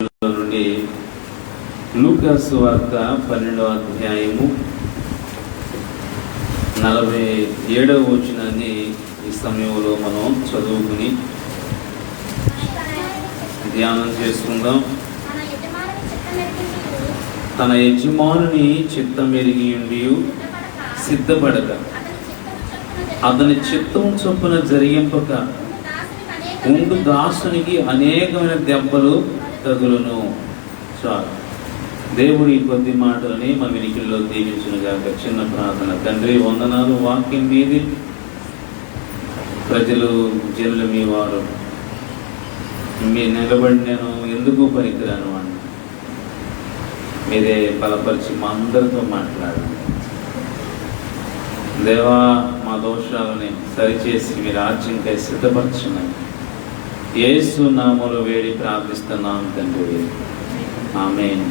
నుండి లూకాసు వార్త 12వ అధ్యాయము 47వ వచనాన్ని ఈ సమయంలో మనం చదువుకుని ధ్యానం చేసుకుందాం. తన యజమానుని చిత్తమెరిగి ఉండి సిద్ధపడక అతని చిత్తం చొప్పున జరిగింపక ఉండు దాసునికి అనేకమైన దెబ్బలు తగులును. చాలు. దేవుడి కొద్ది మాటలని మన వినికిల్లో దీవించునుగాక. చిన్న ప్రార్థన. తండ్రి, వందనాలు. వాక్యం మీది జనులు మీ వారు మీ నిలబడి నేను ఎందుకు పనికిరాను అని మీరే బలపరిచి మా అందరితో మాట్లాడండి. దేవా, మా దోషాలని సరిచేసి మీ రాజ్యంకై సిద్ధపరచున్నాను. యేసు నామములో వేడి ప్రార్థిస్తున్నాం తండ్రి, ఆమేన్.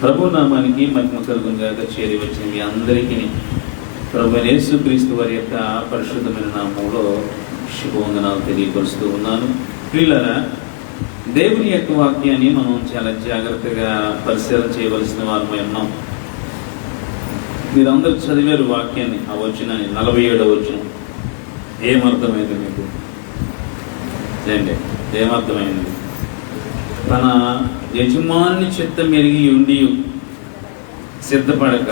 ప్రభు నామానికి మహిమ కలుగునుగాక. చేరి వచ్చిన మీ అందరికీ ప్రభు యేసుక్రీస్తు వారి యొక్క పరిశుద్ధమైన నామములో శుభవందనాలు తెలియపరుస్తూ ఉన్నాను. ప్రియులారా, దేవుని యొక్క వాక్యాన్ని మనం చాలా జాగ్రత్తగా పరిశీలన చేయవలసిన వారమై ఉన్నాం. మీరందరూ చదివారు వాక్యాన్ని. ఆ వచనాన్ని 47వ వచనం ఏమర్థమైంది మీకు? ఏమర్థమైంది? తన యజమాని చిత్తం ఎరిగి ఉండి సిద్ధపడక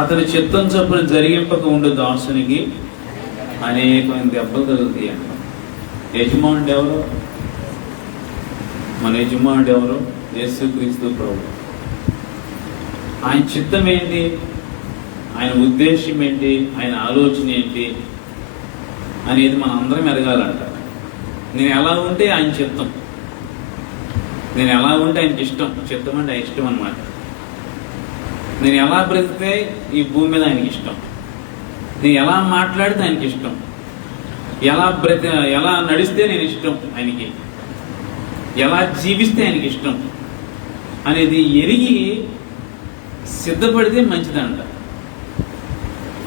అతని చిత్తం చొప్పున జరిగింపక ఉండే దాసునికి అనేకమైన దెబ్బలు తగులుతాయి అంట. యజమానుడు ఎవరు? మన యజమానుడు ఎవరు? యేసుక్రీస్తు ప్రభు. ఆయన చిత్తం ఏంటి? ఆయన ఉద్దేశం ఏంటి? ఆయన ఆలోచన ఏంటి అనేది మనం అందరం ఎదగాలంట. నేను ఎలా ఉంటే ఆయన చిత్తం, నేను ఎలా ఉంటే ఆయనకి ఇష్టం. చిత్తం అంటే ఆయన ఇష్టం అన్నమాట. నేను ఎలా బ్రతికితే ఈ భూమి మీద ఆయనకి ఇష్టం, నేను ఎలా మాట్లాడితే ఆయనకి ఇష్టం, ఎలా నడిస్తే నేను ఇష్టం ఆయనకి, ఎలా జీవిస్తే ఆయనకి ఇష్టం అనేది ఎరిగి సిద్ధపడితే మంచిదంట.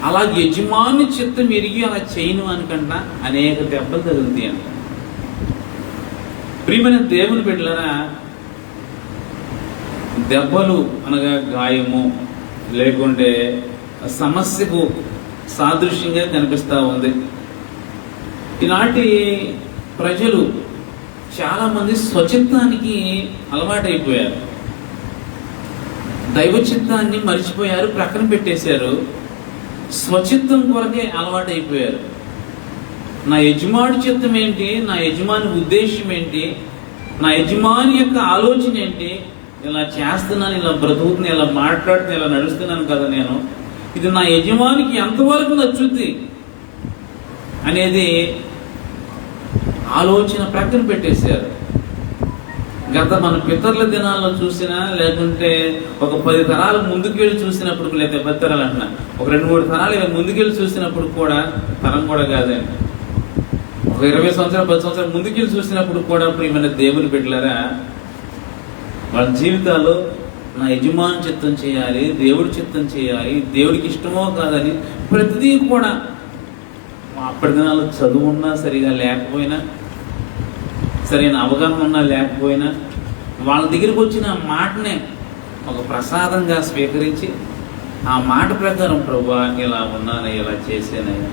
అలా యజమాని చిత్తం ఎరిగి అలా చేయను అనుకంటా అనేక దెబ్బలు తగులుతాయి అంట. ప్రియమైన దేవుని బిడ్డలారా, దెబ్బలు అనగా గాయము లేకుంటే సమస్యకు సాదృశ్యంగా కనిపిస్తూ ఉంది. ఈనాటి ప్రజలు చాలామంది స్వచిత్తానికి అలవాటైపోయారు. దైవ చిత్తాన్ని మర్చిపోయారు, ప్రక్కన పెట్టేశారు. స్వచిత్తం కొరకే అలవాటైపోయారు. నా యజమాని చిత్తం ఏంటి, నా యజమాని ఉద్దేశం ఏంటి, నా యజమాని యొక్క ఆలోచన ఏంటి, ఇలా చేస్తున్నాను, ఇలా బ్రతుకుతున్నాను, ఇలా మాట్లాడుతున్నాను, ఇలా నడుస్తున్నాను కదా నేను, ఇది నా యజమానికి ఎంతవరకు నచ్చుద్ది అనేది ఆలోచన ప్రక్కన పెట్టేశారు. మన పితరుల దినాల్లో చూసినా, లేకుంటే ఒక 10 తరాలు ముందుకెళ్ళి చూసినప్పుడు, లేదా 10 తరాలు అంటున్నా, ఒక 2-3 తరాలు ఇలా ముందుకెళ్ళి చూసినప్పుడు కూడా, తరం కూడా కాదండి, ఒక 20 సంవత్సరాలు 10 సంవత్సరాలు ముందుకెళ్ళి చూసినప్పుడు కూడా ప్రియమైన దేవుని బిడ్డలారా, వాళ్ళ జీవితాల్లో నా యజమాని చిత్తం చేయాలి, దేవుడి చిత్తం చేయాలి, దేవుడికి ఇష్టమో కాదని ప్రతిదీ కూడా, అప్పటి దినాల్లో చదువు ఉన్నా సరిగా లేకపోయినా, సరైన అవగాహన ఉన్నా లేకపోయినా, వాళ్ళ దగ్గరికి వచ్చిన మాటనే ఒక ప్రసాదంగా స్వీకరించి ఆ మాట ప్రకారం ప్రభువా ఇలా ఉన్నానయ్య, ఇలా చేశానయ్యా,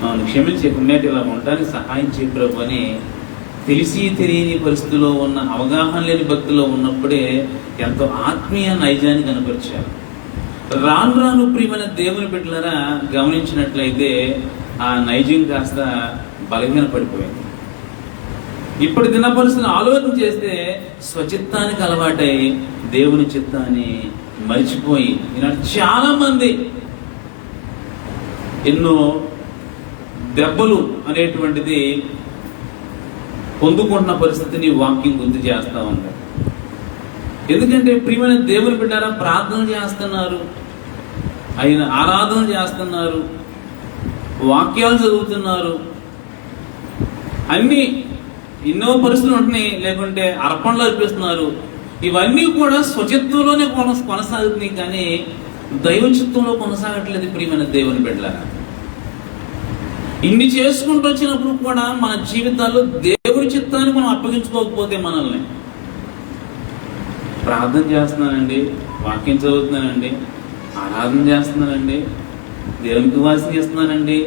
నన్ను క్షమించి ఉన్నట్టు ఇలా ఉండడానికి సహాయం చేయ ప్రభు అని తెలిసి తెలియని పరిస్థితిలో ఉన్న, అవగాహన లేని భక్తిలో ఉన్నప్పుడే ఎంతో ఆత్మీయ నైజాన్ని కనపరిచారు. రాను రాను ప్రియమైన దేవుని బిడ్డలారా గమనించినట్లయితే ఆ నైజం కాస్త బలహీన పడిపోయింది. ఇప్పుడు దిన పరిస్థితిని ఆలోచన చేస్తే స్వచిత్తానికి అలవాటై దేవుని చిత్తాన్ని మరిచిపోయి ఈనాడు చాలా మంది ఎన్నో దెబ్బలు అనేటువంటిది పొందుకుంటున్న పరిస్థితిని వాక్యం గుర్తు చేస్తూ ఉంది. ఎందుకంటే ప్రియమైన దేవుని బిడ్డారా, ప్రార్థన చేస్తున్నారు, ఆయన ఆరాధన చేస్తున్నారు, వాక్యాలు చదువుతున్నారు, అన్నీ ఎన్నో పరిస్థితులు ఉంటున్నాయి, లేకుంటే అర్పణలు అర్పిస్తున్నారు. ఇవన్నీ కూడా స్వచిత్వంలోనే కొనసాగుతున్నాయి, కానీ దైవ చిత్తంలో కొనసాగట్లేదు. ప్రియమైన దేవుని బిడ్డలారా, ఇన్ని చేసుకుంటూ వచ్చినప్పుడు కూడా మన జీవితాల్లో దేవుడి చిత్తాన్ని మనం అప్పగించుకోకపోతే మనల్ని ప్రార్థన చేస్తున్నానండి, వాక్యం చదువుతున్నానండి, ఆరాధన చేస్తున్నానండి, దేవునికి వాసన చేస్తున్నానండి.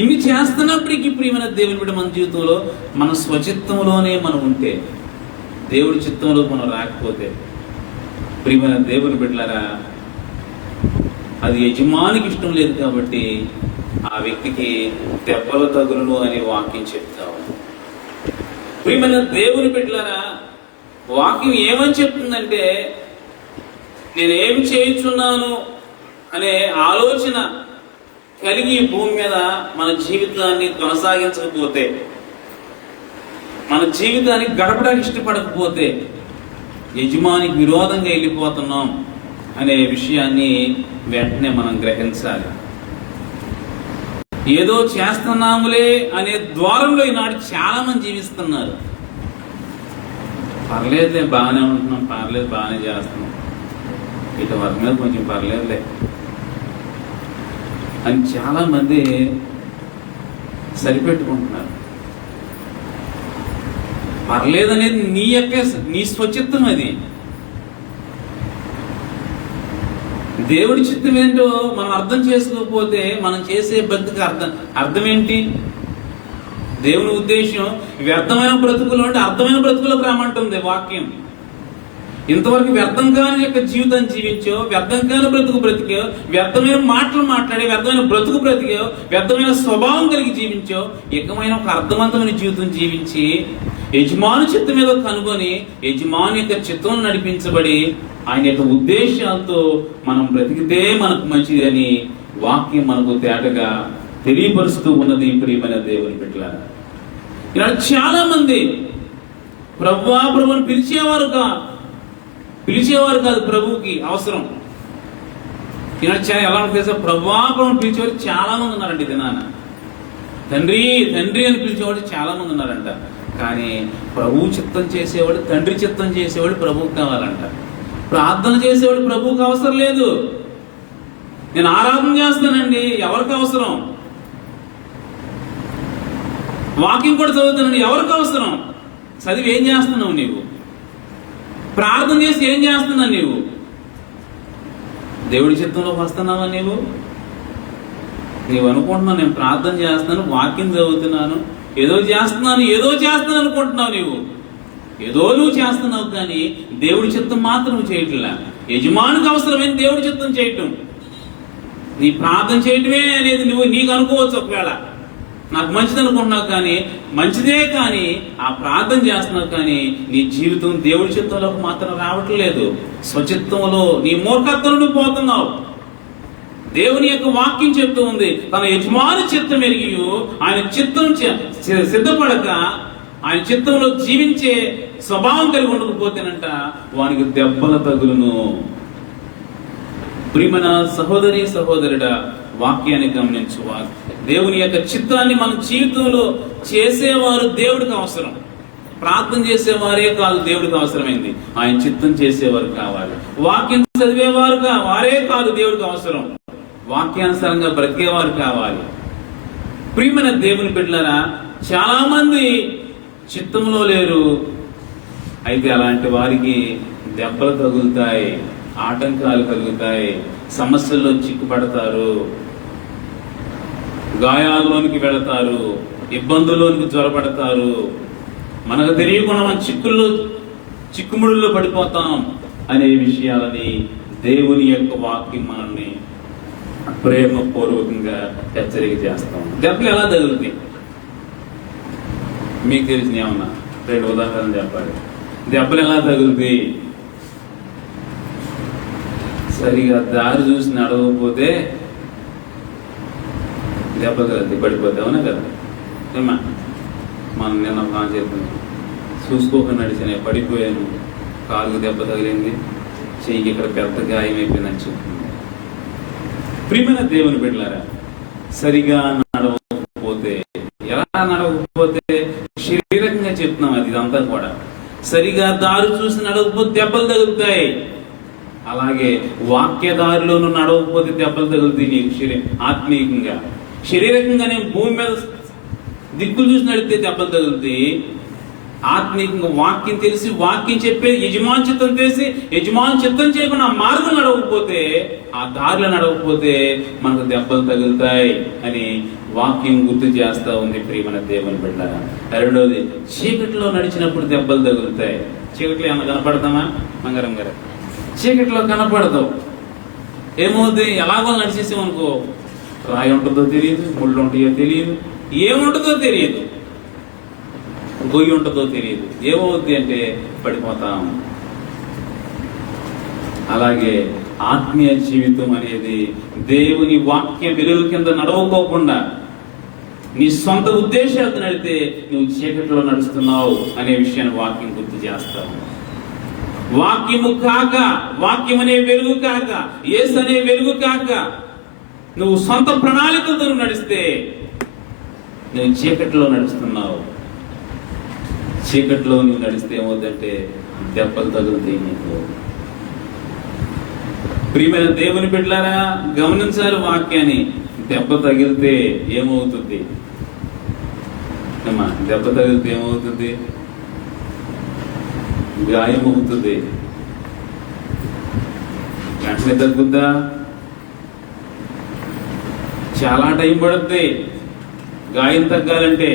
ఇన్ని చేస్తున్నప్పటికీ ప్రియమైన దేవుని బిడ్డ మన జీవితంలో మన స్వచిత్తంలోనే మనం ఉంటే, దేవుడి చిత్తంలో మనం రాకపోతే, ప్రియమైన దేవుని బిడ్డలారా, అది యజమానికి ఇష్టం లేదు కాబట్టి ఆ వ్యక్తికి దెబ్బలు తగులును అనే వాక్యం చెప్తావు. ప్రియమైన దేవుని బిడ్డలారా, వాక్యం ఏమని చెప్తుందంటే, నేనేం చేయుచున్నాను అనే ఆలోచన కలిగి భూమి మీద మన జీవితాన్ని కొనసాగించకపోతే, మన జీవితాన్ని గడపడానికి ఇష్టపడకపోతే యజమానికి విరోధంగా వెళ్ళిపోతున్నాం అనే విషయాన్ని వెంటనే మనం గ్రహించాలి. ఏదో చేస్తున్నాములే అనే ద్వారంలో ఈనాడు చాలా మంది జీవిస్తున్నారు. పర్లేదులే, బాగానే ఉంటున్నాం, పర్లేదు, బాగానే చేస్తున్నాం, ఇటు వర్క్ మీద కొంచెం పర్లేదులే అని చాలా మంది సరిపెట్టుకుంటున్నారు. పర్లేదనేది నీ స్వచిత్తం. అది దేవుడి చిత్తం ఏంటో మనం అర్థం చేసుకోకపోతే మనం చేసే బ్రతుకు అర్థం ఏంటి? దేవుని ఉద్దేశం వ్యర్థమైన బ్రతుకులు అంటే అర్థమైన బ్రతుకులకు రామంటుంది వాక్యం. ఇంతవరకు వ్యర్థం కాని యొక్క జీవితం జీవించో, వ్యర్థం కాని బ్రతుకు బ్రతికో, వ్యర్థమైన మాటలు మాట్లాడి వ్యర్థమైన బ్రతుకు బ్రతికో, వ్యర్థమైన స్వభావం కలిగి జీవించో, ఏకమైన ఒక అర్థవంతమైన జీవితం జీవించి యజమాని చిత్తం మీద కనుగొని యజమాని యొక్క చిత్తం నడిపించబడి ఆయన యొక్క ఉద్దేశాలతో మనం బ్రతికితే మనకు మంచిది అని వాక్యం మనకు తేటగా తెలియపరుస్తూ ఉన్నది. ప్రియమైన దేవుని బిడ్డలారా, ఈనాడు చాలా మంది ప్రభువుని పిలిచేవారు కాదు. ప్రభువుకి అవసరం ఈనాడు ఎలా ఉంటుంది? ప్రభువుని పిలిచేవారు చాలా మంది ఉన్నారండి. దినాన తండ్రి తండ్రి అని పిలిచేవాడు చాలా మంది ఉన్నారంట. కానీ ప్రభువు చిత్తం చేసేవాడు, తండ్రి చిత్తం చేసేవాడు ప్రభువుకి కావాలంట. ప్రార్థన చేసేవాడు ప్రభువుకి అవసరం లేదు. నేను ఆరాధన చేస్తానండి, ఎవరికి అవసరం? వాక్యం కూడా చదువుతానండి, ఎవరికి అవసరం? చదివి ఏం చేస్తున్నావు నీవు? ప్రార్థన చేసి ఏం చేస్తున్నావు నీవు? దేవుడి చిత్తంలోకి వస్తున్నావా నీవు అనుకుంటున్నావు నేను ప్రార్థన చేస్తున్నాను, వాక్యం చదువుతున్నాను, ఏదో చేస్తున్నాను అనుకుంటున్నావు. ఏదో నువ్వు చేస్తున్నావు, కానీ దేవుడి చిత్తం మాత్రం నువ్వు చేయట్లా. యజమానికి అవసరమైన దేవుడి చిత్తం చేయటం, నీ ప్రార్థన చేయటమే అనేది నీకు అనుకోవచ్చు. ఒకవేళ నాకు మంచిది అనుకుంటున్నావు, కానీ మంచిదే, కానీ ఆ ప్రార్థన చేస్తున్నావు, కానీ నీ జీవితం దేవుడి చిత్తంలోకి మాత్రం రావట్లేదు. స్వచిత్తంలో నీ మూర్ఖత్వంలో పోతున్నావు. దేవుని యొక్క వాక్యం చెప్తూ ఉంది, తన యజమాని చిత్తం ఎరిగి ఆయన చిత్తం సిద్ధపడక ఆయన చిత్తంలో జీవించే స్వభావం కలిగి ఉండకపోతేనంట వానికి దెబ్బల తగులును. ప్రియమైన సహోదరి సహోదరుడా, వాక్యాన్ని గమనించు. దేవుని యొక్క చిత్తాన్ని మన జీవితంలో చేసేవారు దేవుడికి అవసరం. ప్రార్థన చేసేవారే కాదు దేవుడికి అవసరమైంది, ఆయన చిత్తం చేసేవారు కావాలి. వాక్యం చదివేవారు వారే కాదు దేవుడికి అవసరం, వాక్యానుసారంగా బ్రతికేవారు కావాలి. ప్రియమైన దేవుని బిడ్డలారా, చాలా మంది చిత్తంలో లేరు. అయితే అలాంటి వారికి దెబ్బలు తగులుతాయి, ఆటంకాలు కలుగుతాయి, సమస్యల్లో చిక్కుపడతారు, గాయాల్లోనికి వెళతారు, ఇబ్బందుల్లోనికి జ్వరపడతారు. మనకు తెలియకుండా మన చిక్కుముడుల్లో పడిపోతాం అనే విషయాలని దేవుని యొక్క వాక్యం మనల్ని ప్రేమపూర్వకంగా హెచ్చరిక చేస్తాం. దెబ్బలు ఎలా తగులుతాయి మీకు తెలిసిన ఏమన్నా 2 ఉదాహరణలు చెప్పాలి. దెబ్బలు ఎలా తగులుతాయి? సరిగా దారి చూసి నడవకపోతే దెబ్బ తగులుతాయి, పడిపోతే. అవునా కదా? ఏమా మనం నిన్న కాన్ చెప్పింది, చూసుకోకుండా నడిచిన పడిపోయాను, కాలుకు దెబ్బ తగిలింది, చెయ్యికి ఇక్కడ పెద్ద గాయం అయిపోయిందని చెప్తుంది. ప్రియమైన దేవుని బిడ్డలారా, సరిగా నడవకపోతే, ఎలా నడవకపోతే శరీరకంగా చెప్తున్నాం, అది ఇదంతా కూడా సరిగా దారి చూసి నడవకపోతే దెబ్బలు తగులుతాయి. అలాగే వాక్య దారిలోనూ నడవకపోతే దెబ్బలు తగులుతాయి నీకు. ఆత్మీయంగా శరీరకంగా నేను భూమి మీద దిక్కులు చూసి నడిపితే దెబ్బలు తగులుతాయి. ఆత్మీయంగా వాక్యం తెలిసి వాక్యం చెప్పే యజమాని చిత్తం తెలిసి యజమాని చిత్తం చేయకుండా ఆ మార్గం నడవకపోతే, ఆ దారిలో నడవకపోతే మనకు దెబ్బలు తగులుతాయి అని వాక్యం గుర్తు చేస్తా ఉంది ప్రియమైన దేవుని బిడ్డలారా. రెండోది, చీకటిలో నడిచినప్పుడు దెబ్బలు తగులుతాయి. చీకట్లో ఏమన్నా కనపడతామా బంగారం గారు? చీకటిలో కనపడతావు. ఏమవుతుంది? ఎలాగో నడిచేసామనుకో, రాయి ఉంటుందో తెలియదు, ముళ్ళు ఉంటాయో తెలియదు, ఏముంటుందో తెలియదు, గొయ్యి ఉంటుందో తెలియదు. ఏమవుద్ది అంటే పడిపోతాం. అలాగే ఆత్మీయ జీవితం అనేది దేవుని వాక్య వెలుగు కింద నడవకోకుండా నీ సొంత ఉద్దేశాలతో నడితే నువ్వు చీకటిలో నడుస్తున్నావు అనే విషయాన్ని వాక్యం గుర్తు చేస్తావు. వాక్యము కాక, వాక్యం అనే వెలుగు కాక, యేసు అనే వెలుగు కాక నువ్వు సొంత ప్రణాళికలతో నడిస్తే నువ్వు చీకటిలో నడుస్తున్నావు. చీకటిలో నువ్వు నడిస్తే ఏమవుతుందంటే దెబ్బలు తగులుతాయి నీకు. ప్రియమైన దేవుని బిడ్డలారా, గమనించాలి వాక్యాన్ని. దెబ్బ తగిలితే ఏమవుతుంది? దెబ్బ తగిలితే ఏమవుతుంది? గాయం అవుతుంది. వెంటనే తగ్గుద్దా? చాలా టైం పడుతుంది గాయం తగ్గాలంటే.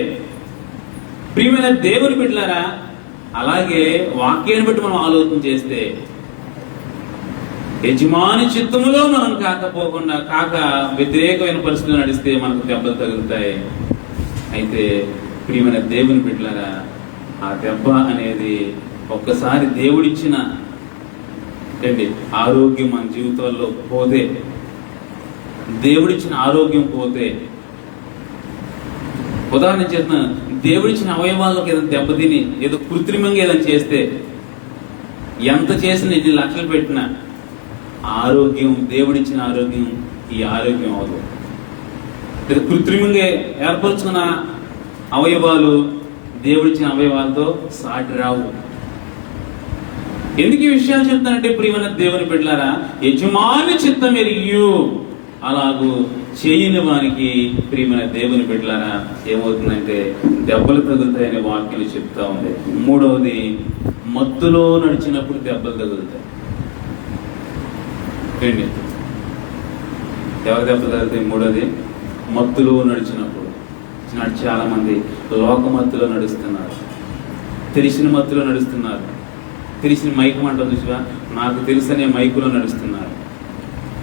ప్రియమైన దేవుని బిడ్డలారా, అలాగే వాక్యాన్ని బట్టి మనం ఆలోచన చేస్తే యజమాని చిత్తములో మనం కాక వ్యతిరేకమైన పరిస్థితులు నడిస్తే మనకు దెబ్బలు తగులుతాయి. అయితే ప్రియమైన దేవుని బిడ్డలారా, ఆ దెబ్బ అనేది ఒక్కసారి దేవుడిచ్చిన ఆరోగ్యం మన జీవితాల్లో పోతే, దేవుడిచ్చిన ఆరోగ్యం పోతే, ఉదాహరణ చేసిన దేవుడిచ్చిన అవయవాలకు ఏదైనా దెబ్బతిని ఏదో కృత్రిమంగా ఏదైనా చేస్తే, ఎంత చేసిన ఎన్ని లక్షలు పెట్టినా ఆరోగ్యం, దేవుడిచ్చిన ఆరోగ్యం ఈ ఆరోగ్యం అవదు. లేదా కృత్రిమంగా ఏర్పరచుకున్న అవయవాలు దేవుడిచ్చిన అవయవాలతో సాటి రావు. ఎందుకు ఈ విషయాలు చెప్తానంటే ప్రియమైన దేవుని బిడ్డలారా, యజమాని చిత్తం ఎరియు అలాగూ చేయని వానికి ప్రియమైన దేవుని బిడ్డలారా ఏమవుతుందంటే దెబ్బలు తగులుతాయని వాక్యాలు చెప్తా ఉంది. మూడవది, మత్తులో నడిచినప్పుడు దెబ్బలు తగులుతాయి. ఎవరి దెబ్బలు తగులుతాయి? మూడవది, మత్తులో నడిచినప్పుడు. చాలా మంది లోక మత్తులో నడుస్తున్నారు, తెలిసిన మత్తులో నడుస్తున్నారు. తెలిసిన మైకు అంటారు చూసిగా, నాకు తెలుసనే మైకులో నడుస్తున్నారు.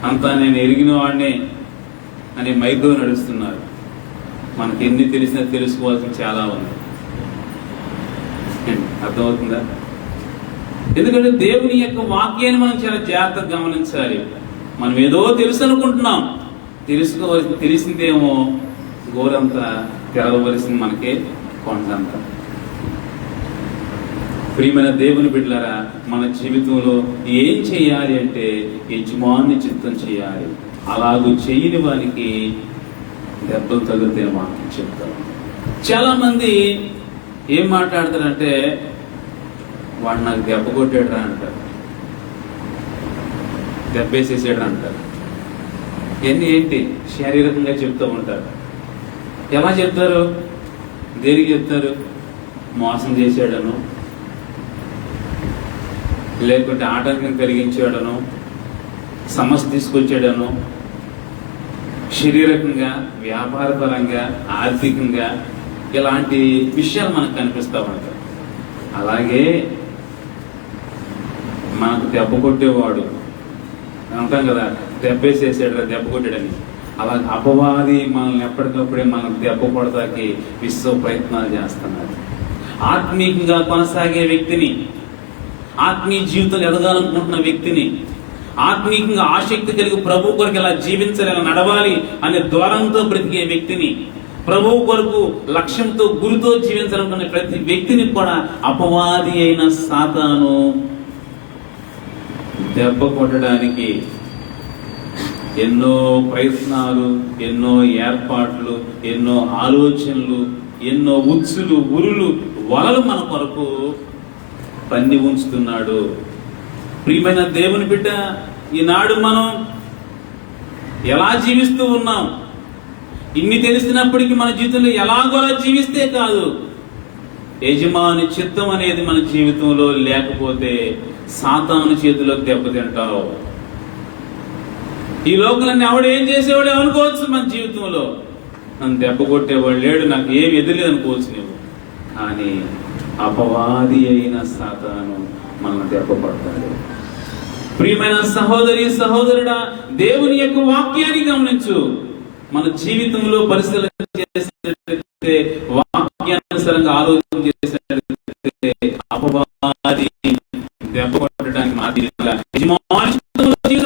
అంతా నేను ఎరిగిన వాడినే అనే మైకులో నడుస్తున్నారు. మనకి ఎన్ని తెలిసినా తెలుసుకోవాల్సిన చాలా ఉంది. అర్థమవుతుందా? ఎందుకంటే దేవుని యొక్క వాక్యాన్ని మనం చాలా జాగ్రత్తగా గమనించాలి. మనం ఏదో తెలుసు అనుకుంటున్నాం, తెలిసిందేమో గోరంతా తెరవలసింది మనకే కొండంతా. ప్రియమైన దేవుని బిడ్డలారా, మన జీవితంలో ఏం చేయాలి అంటే యజమాని చిత్తం చేయాలి. అలాగూ చేయని వానికి దెబ్బలు తగిలితే వాక్యం చెప్తారు. చాలా మంది ఏం మాట్లాడతారంటే, వాడు నాకు దెబ్బ కొట్టాడురా అంటారు, దెబ్బేసేసాడు అంటారు. ఇవన్నీ ఏంటి? శారీరకంగా చెప్తూ ఉంటారు. ఎలా చెప్తారు? దేనికి చెప్తారు? మోసం చేశాడను, లేకుంటే ఆటంకం కలిగించాడను, సమస్య తీసుకొచ్చాడను, శారీరకంగా, వ్యాపార పరంగా, ఆర్థికంగా ఇలాంటి విషయాలు మనకు కనిపిస్తూ ఉంటాయి. అలాగే మనకు దెబ్బ కొట్టేవాడు అంటాం కదా, దెబ్బేసేసాడు, దెబ్బ కొట్టాడని. అలా అపవాది మనల్ని ఎప్పటికప్పుడే మనకు దెబ్బ కొడతాకి విశ్వ ప్రయత్నాలు చేస్తున్నారు. ఆత్మీయంగా కొనసాగే వ్యక్తిని, ఆత్మీయ జీవితం ఎదగాలనుకుంటున్న వ్యక్తిని, ఆత్మీయంగా ఆసక్తి కలిగి ప్రభు కొరకు ఎలా జీవించాలి, ఎలా నడవాలి అనే ద్వారంతో బ్రతికే వ్యక్తిని, ప్రభువు కొరకు లక్ష్యంతో గురితో జీవించాలనుకునే ప్రతి వ్యక్తిని కూడా అపవాది అయిన సాతాను దెబ్బ కొట్టడానికి ఎన్నో ప్రయత్నాలు, ఎన్నో ఏర్పాట్లు, ఎన్నో ఆలోచనలు, ఎన్నో ఉచ్చులు, ఉరులు, వలలు మన కొరకు పన్ని ఉంచుతున్నాడు. ప్రియమైన దేవుని బిడ్డ, ఈనాడు మనం ఎలా జీవిస్తూ ఉన్నాం? ఇన్ని తెలిసినప్పటికీ మన జీవితంలో ఎలాగోలా జీవిస్తే కాదు, యజమాని చిత్తం అనేది మన జీవితంలో లేకపోతే సాతాను చేతిలో దెబ్బతింటావు. ఈ లోకలన్నీ ఆవిడ ఏం చేసేవాడు అనుకోవచ్చు, మన జీవితంలో నన్ను దెబ్బ కొట్టేవాడు లేడు, నాకు ఏమి ఎదురలేదు అనుకోవచ్చు నువ్వు. కానీ అపవాది అయిన సాతాను మనం దెబ్బ పడతాడు. ప్రియమైన సహోదరి సహోదరుడా, దేవుని యొక్క వాక్యాన్ని గమనించు. మన జీవితంలో పరిశీలన చేసినట్లయితే, వాక్యానుసారంగా ఆలోచన చేసినట్లయితే అపవాది దెబ్బ కొట్టడానికి మాదిరిగా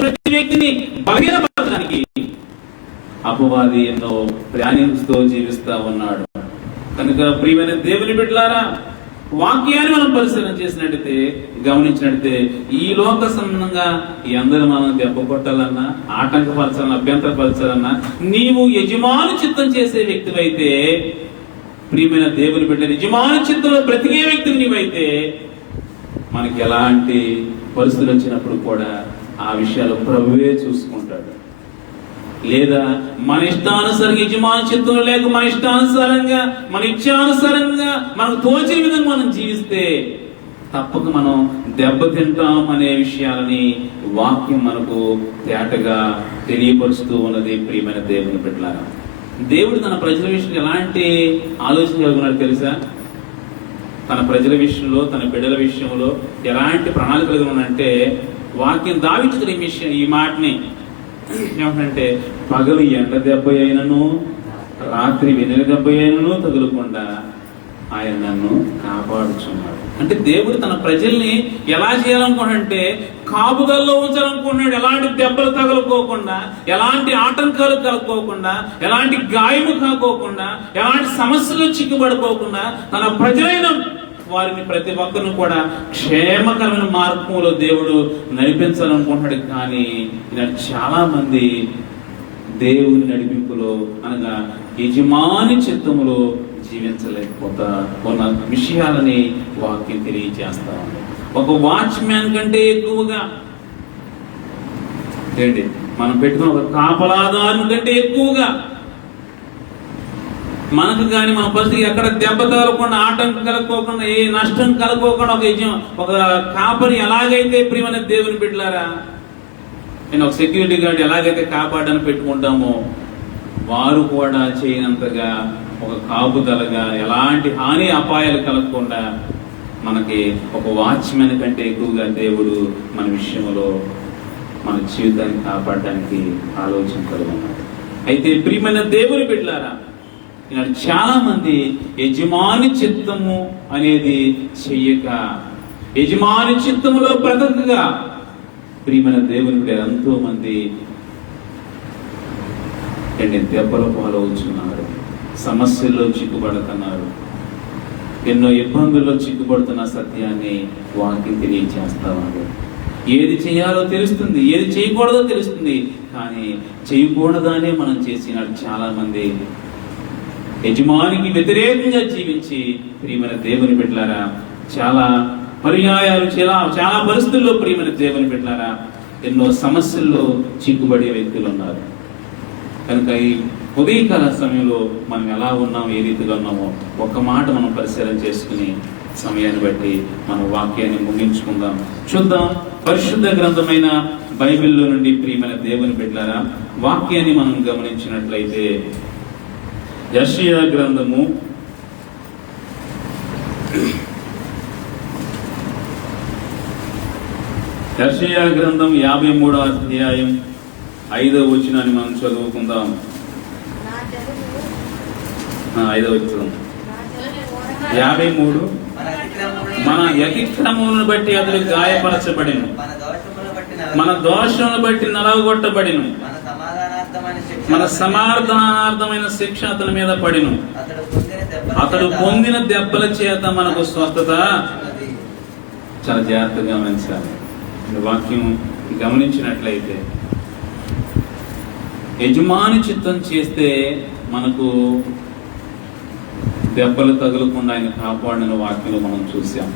ప్రతి వ్యక్తిని బలహీనపరచడానికి అపవాది ఎన్నో ప్లానింగ్స్తో జీవిస్తా ఉన్నాడు. కనుక ప్రియమైన దేవుని బిడ్డలారా, వాక్యాన్ని మనం పరిశీలన చేసినట్టయితే, గమనించినట్టయితే, ఈ లోక సంబంధంగా ఈ అందరూ మనం దెబ్బ కొట్టాలన్నా, ఆటంకపరచాలన్నా, అభ్యంతరపరచాలన్నా, నీవు యజమాని చిత్తం చేసే వ్యక్తివైతే, ప్రియమైన దేవుని బిడ్డ యజమాని చిత్తంలో బ్రతికే వ్యక్తివి నీవైతే, మనకి ఎలాంటి పరిస్థితులు వచ్చినప్పుడు కూడా ఆ విషయాలు ప్రభువే చూసుకుంటాడు. లేదా మన ఇష్టానుసారంగా యజమాని చిత్తంలో లేక మన ఇష్టానుసారంగా మన ఇచ్చానుసారంగా మనకు తోచిన విధంగా మనం జీవిస్తే తప్పక మనం దెబ్బతింటాం అనే విషయాలని వాక్యం మనకు తేటగా తెలియపరుస్తూ ఉన్నది. ప్రియమైన దేవుని బిడ్డలారా, దేవుడు తన ప్రజల విషయంలో ఎలాంటి ఆలోచన కలుగున్నాడు తెలుసా? తన ప్రజల విషయంలో, తన బిడ్డల విషయంలో ఎలాంటి ప్రణాళిక కలిగి ఉన్నాడంటే, వాక్యం దావించుకునే విషయం ఈ మాటని ఏమంటే, పగలు ఎండ దెబ్బ అయినను రాత్రి వెన్నెల దెబ్బ అయినను తగులకుండా ఆయన నన్ను కాపాడుచున్నాడు. అంటే దేవుడు తన ప్రజల్ని ఎలా చేయాలనుకున్నాడంటే, కాపుదల్లో ఉంచాలనుకున్నాడు. ఎలాంటి దెబ్బలు తగలుకోకుండా, ఎలాంటి ఆటంకాలు కలుపుకోకుండా, ఎలాంటి గాయము కాకోకుండా, ఎలాంటి సమస్యలు చిక్కుబడుకోకుండా తన ప్రజలైన వారిని ప్రతి ఒక్కరిని కూడా క్షేమకరమైన మార్గంలో దేవుడు నడిపించాలనుకుంటున్నాడు. కానీ ఈనాడు చాలా మంది దేవుని నడిపింపులో అనగా యజమాని చిత్తములో జీవించలేకపోతా ఉన్న విషయాలని వాక్యం తెలియజేస్తా ఉంది. ఒక వాచ్మ్యాన్ కంటే ఎక్కువగా ఏంటి మనం పెట్టుకున్న ఒక కాపలాదారుని కంటే ఎక్కువగా మనకు కానీ మన పరిస్థితి ఎక్కడ దెబ్బ తగలకుండా, ఆటంకం కలుపుకోకుండా, ఏ నష్టం కలుపుకోకుండా ఒక కాపరి ఎలాగైతే ప్రియమైన దేవుని బిడ్డలారా, నేను ఒక సెక్యూరిటీ గార్డ్ ఎలాగైతే కాపాడని పెట్టుకుంటామో, వారు కూడా చేయనంతగా ఒక కాపుదలగా ఎలాంటి హాని అపాయాలు కలగకుండా మనకి ఒక వాచ్మెన్ కంటే ఎక్కువగా దేవుడు మన విషయంలో మన జీవితాన్ని కాపాడడానికి ఆలోచన కలిగి ఉన్నాడు. అయితే ప్రియమైన దేవుని బిడ్డలారా, ఈనాడు చాలా మంది యజమాని చిత్తము అనేది చెయ్యక, యజమాని చిత్తములో బ్రతకగా ప్రియమైన దేవుని బిడ్డ ఎంతో మంది దెబ్బల పాలవుతున్నారు, సమస్యల్లో చిక్కుబడుతున్నారు, ఎన్నో ఇబ్బందుల్లో చిక్కుబడుతున్న సత్యాన్ని వాక్యం తెలియజేస్తా ఉన్నారు. ఏది చేయాలో తెలుస్తుంది, ఏది చేయకూడదో తెలుస్తుంది, కానీ చేయకూడదానే మనం చేసినాడు. చాలా మంది యజమానికి వ్యతిరేకంగా జీవించి ప్రియమైన దేవుని బిడ్డలారా, చాలా పర్యాయాలు, చాలా పరిస్థితుల్లో ప్రియమైన దేవుని బిడ్డలారా ఎన్నో సమస్యల్లో చిక్కుబడే వ్యక్తులు ఉన్నారు. కనుక ఈ ఉదయకాల సమయంలో మనం ఎలా ఉన్నాం, ఏ రీతిగా ఉన్నామో ఒక్క మాట మనం పరిశీలన చేసుకుని సమయాన్ని బట్టి మన వాక్యాన్ని ముగించుకుందాం. చూద్దాం, పరిశుద్ధ గ్రంథమైన బైబిల్లో నుండి ప్రియమైన దేవుని బిడ్డలారా వాక్యాన్ని మనం గమనించినట్లయితే, యెషయా గ్రంథము 53వ అధ్యాయం 5వ వచనాన్ని మనం చదువుకుందాం. 5వ వచనం, 53 మన అతిక్రమములను బట్టి అతడు గాయపరచబడిను, మన దోషములను బట్టి నలగొట్టబడిను, మన సమాధానార్థమైన శిక్ష అతని మీద పడిను, అతడు పొందిన దెబ్బల చేత మనకు స్వస్థత. చాలా జాగ్రత్తగా గమనించాలి. వాక్యం గమనించినట్లయితే యజమాని చిత్తం చేస్తే మనకు దెబ్బలు తగలకుండా ఆయన కాపాడిన వాక్యంలో మనం చూసాం.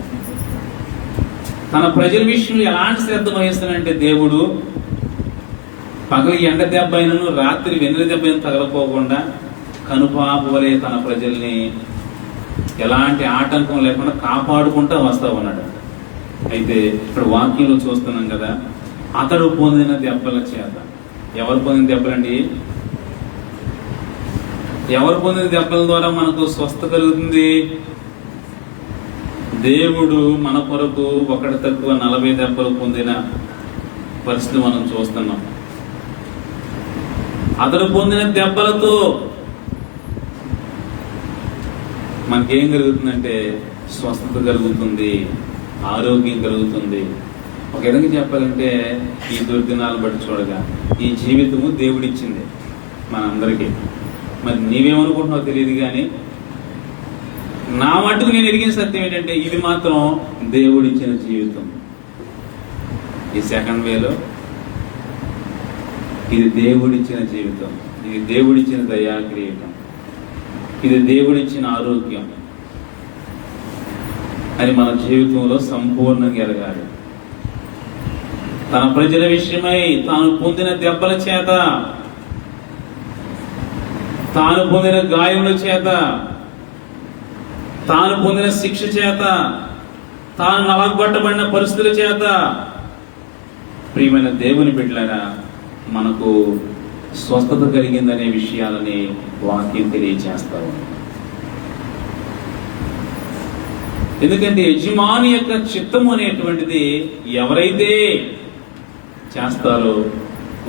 తన ప్రజల విషయంలో ఎలాంటి శ్రద్ధ వహిస్తానంటే, దేవుడు పగలు ఎండ దెబ్బ అయినను రాత్రి వెన్నెల దెబ్బ అయిన తగలకోకుండా కనుపాపు వలె తన ప్రజల్ని ఎలాంటి ఆటంకం లేకుండా కాపాడుకుంటూ వస్తా ఉన్నాడు. అయితే ఇప్పుడు వాక్యంలో చూస్తున్నాం కదా, అతడు పొందిన దెబ్బల చేత. ఎవరు పొందిన దెబ్బలండి? ఎవరు పొందిన దెబ్బల ద్వారా మనకు స్వస్థ కలుగుతుంది? దేవుడు మన కొరకు ఒకటి తక్కువ 40 దెబ్బలు పొందిన పరిస్థితి మనం చూస్తున్నాం. అతడు పొందిన దెబ్బలతో మనకేం కలుగుతుందంటే స్వస్థత కలుగుతుంది, ఆరోగ్యం కలుగుతుంది. ఒక విధంగా చెప్పాలంటే ఈ దుర్దినాలు బట్టి చూడగా ఈ జీవితము దేవుడిచ్చింది మనందరికీ. మరి నీవేమనుకుంటున్నావు తెలియదు, కానీ నా మట్టుకు నేను ఎరిగిన సత్యం ఏంటంటే ఇది మాత్రం దేవుడిచ్చిన జీవితం. ఈ సెకండ్ వేలో ఇది దేవుడిచ్చిన జీవితం, ఇది దేవుడిచ్చిన దయాక్రియటం, ఇది దేవుడిచ్చిన ఆరోగ్యం అని మన జీవితంలో సంపూర్ణంగా ఎరగాలి. తన ప్రజల విషయమై తాను పొందిన దెబ్బల చేత, తాను పొందిన గాయముల చేత, తాను పొందిన శిక్ష చేత, తాను నలగొట్టబడిన పరిస్థితుల చేత ప్రియమైన దేవుని బిడ్డలారా మనకు స్వస్థత కలిగిందనే విషయాలని వాక్యం తెలియచేస్తారు. ఎందుకంటే యజమాని యొక్క చిత్తము అనేటువంటిది ఎవరైతే చేస్తారో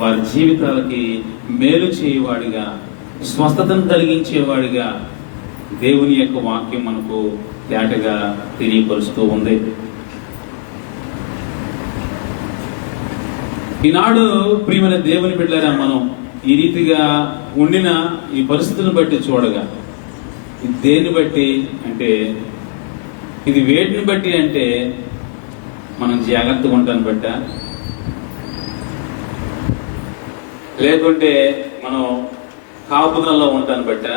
వారి జీవితాలకి మేలు చేయవాడిగా, స్వస్థతను కలిగించేవాడిగా దేవుని యొక్క వాక్యం మనకు తేటగా తెలియపరుస్తూ ఉంది. ఈనాడు ప్రియమైన దేవుని బిడ్డలారా మనం ఈ రీతిగా ఉండిన ఈ పరిస్థితులను బట్టి చూడగా ఇది దేన్ని బట్టి అంటే, ఇది వేటిని బట్టి అంటే మనం జాగ్రత్తగా ఉంటాను బట్ట, లేకుంటే మనం కాపుదల్లో ఉంటాను బట్ట,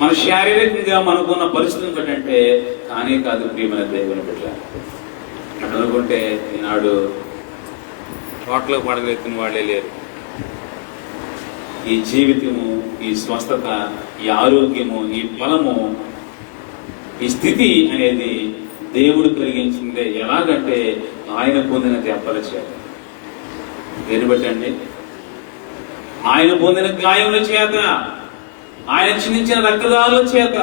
మన శారీరకంగా మనకున్న పరిస్థితిని బట్టి అంటే కానే కాదు ప్రియమైన దేవుని బిడ్డ. అట్లా అనుకుంటే ఈనాడు తోటలో పడగెత్తిన వాళ్ళే లేరు. ఈ జీవితము, ఈ స్వస్థత, ఈ ఆరోగ్యము, ఈ బలము, ఈ స్థితి అనేది దేవుడు కలిగించిందే. ఎలాగంటే ఆయన పొందిన దెబ్బల చేత. దేని బట్టి అండి? ఆయన పొందిన గాయముల చేత, ఆయన చిందించిన రక్తదారుల చేత,